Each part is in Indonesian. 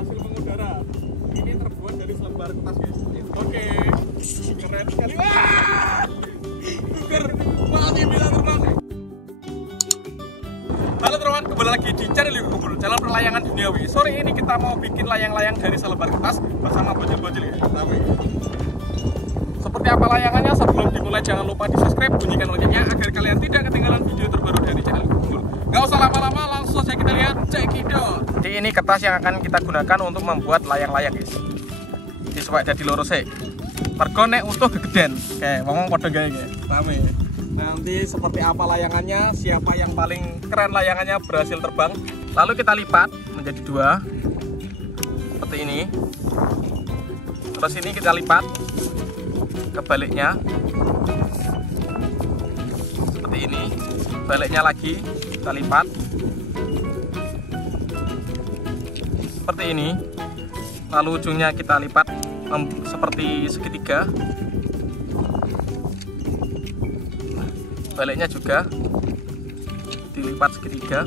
berhasil mengudara. Ini terbuat dari selembar kertas guys. Oke, keren sekali. Wah, mati bisa terbang. Halo teman-teman, kembali lagi di channel Yugo Kumpul, channel perlayangan duniawi. Sore ini kita mau bikin layang-layang dari selembar kertas bersama bocil-bocil ya. Seperti apa layangannya? Sebelum dimulai jangan lupa di subscribe, bunyikan loncengnya agar kalian tidak ketinggalan video terbaru dari channel Yugo Kumpul. Gak usah lama-lama, langsung saja kita lihat cekidot. Jadi ini kertas yang akan kita gunakan untuk membuat layang-layang guys. Disuwek jadi loro sik. Mergo nek utuh gegeden. Kayak ngomong padha gawe nggih. Rame. Nanti seperti apa layangannya, siapa yang paling keren layangannya berhasil terbang. Lalu kita lipat menjadi dua. Seperti ini. Terus ini kita lipat kebaliknya. Seperti ini. Baliknya lagi kita lipat. Seperti ini. Lalu ujungnya kita lipat seperti segitiga. Baliknya juga dilipat segitiga.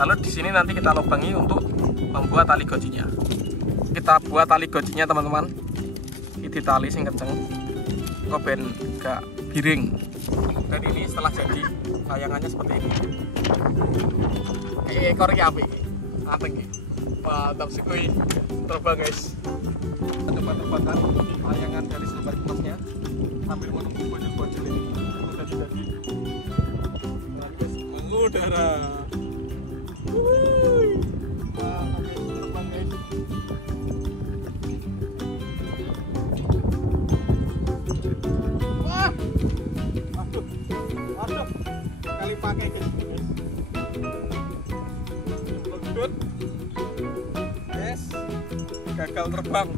Lalu di sini nanti kita lubangi untuk membuat tali gocinya. Kita buat tali gocinya teman-teman. Ini tali sing kenceng. Kok ben gak biring. Dan ini setelah jadi layangannya seperti ini. Ekor iki apik iki. Anteng iki. Mantap sekali terbang guys. Tebak-tebakan layangan dari selembar kertasnya sambil menunggu bocil-bocil ini sudah jadi mengudara. Terbang guys. Wah, aduh, kali pakai guys. Yes, gagal terbang.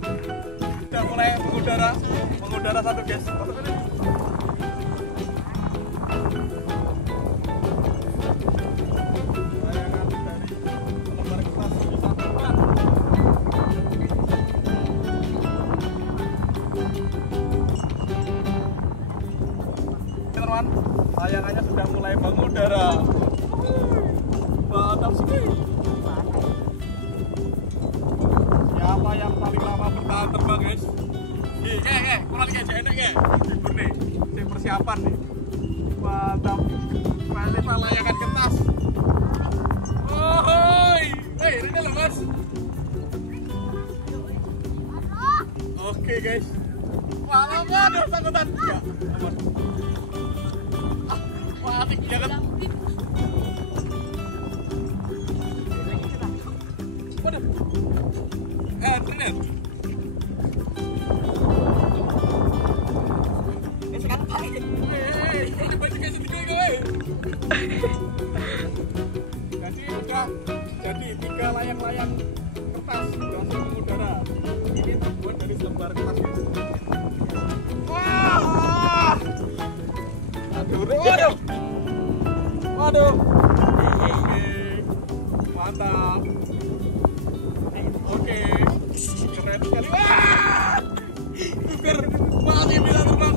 Udah mulai mengudara satu guys. Teman-teman, layangannya sudah mulai mengudara. Mantap sekali. Siapa yang paling lama bertahan terbang guys? Kurang kayak enak ya. Libur nih, ini persiapan nih. Mantap. Festival layangan kertas. Ohoi, ini loh mas. Oke guys. Waduh, sangkutan. Ya, mati ya kan. Waduh. Internet. Jadi tiga layang-layang kertas berhasil mengudara. Ini terbuat dari selembar kertas. Wah! Waduh. Oke, mantap. Oke, keren sekali. Wah! Hampir mati bisa terbang.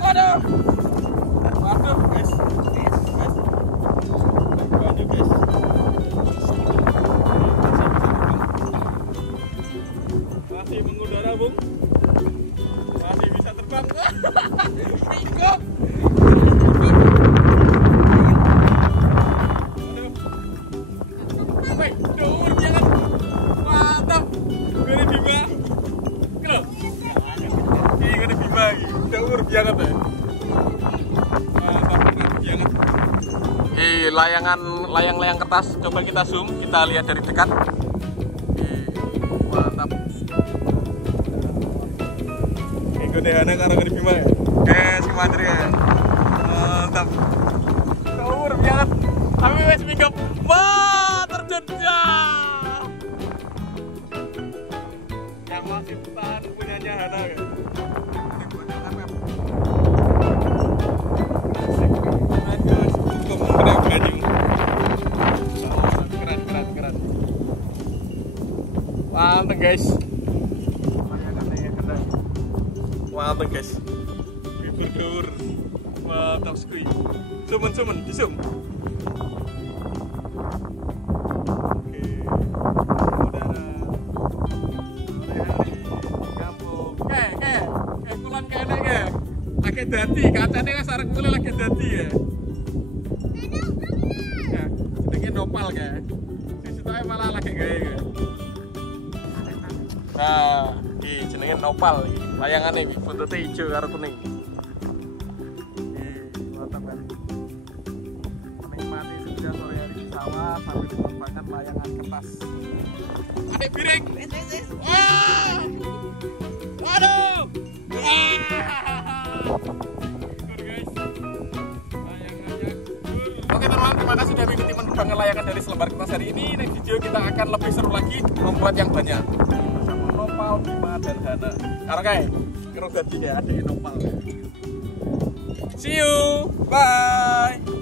Waduh guys. Banyak guys. Masih mengudara bung. Masih bisa terbang. Bingo. Dur jangan. Mantap. Gede Bima. Kelo. Ini gede Bima iki. Dur banget ya. Mantap banget. Layang-layang kertas coba kita zoom, kita lihat dari dekat. Mantap. Ini gede ana karo gede Bima ya. Guys, kemandiri ya. Mantap. Dur banget. Tapi wes minggup. Wah, terjejak. Yang masih tahan punyanya Hana kan. Mantap guys. Mantap guys. Bibur. Mantap sekali. Sumen di zoom. dadi, kacane wis arek mulai lagi dadi ya. Ya, jenenge nopal kae. Sisi tae malah lagi gawe kae. Nah, iki jenenge nopal iki. Layangane iki, buntute ijo karo kuning. Mantap kan. Menikmati senja sore hari di sawah sambil menerbangkan layangan kertas. Adik piring. Aduh. Oke teman-teman, terima kasih sudah mengikuti penerbangan layangan dari selembar kertas hari ini. Next video kita akan lebih seru lagi membuat yang banyak bersama Nopal, Bima, dan Hana. Karena kayak keruk gaji ya, ada Nopal. See you, bye.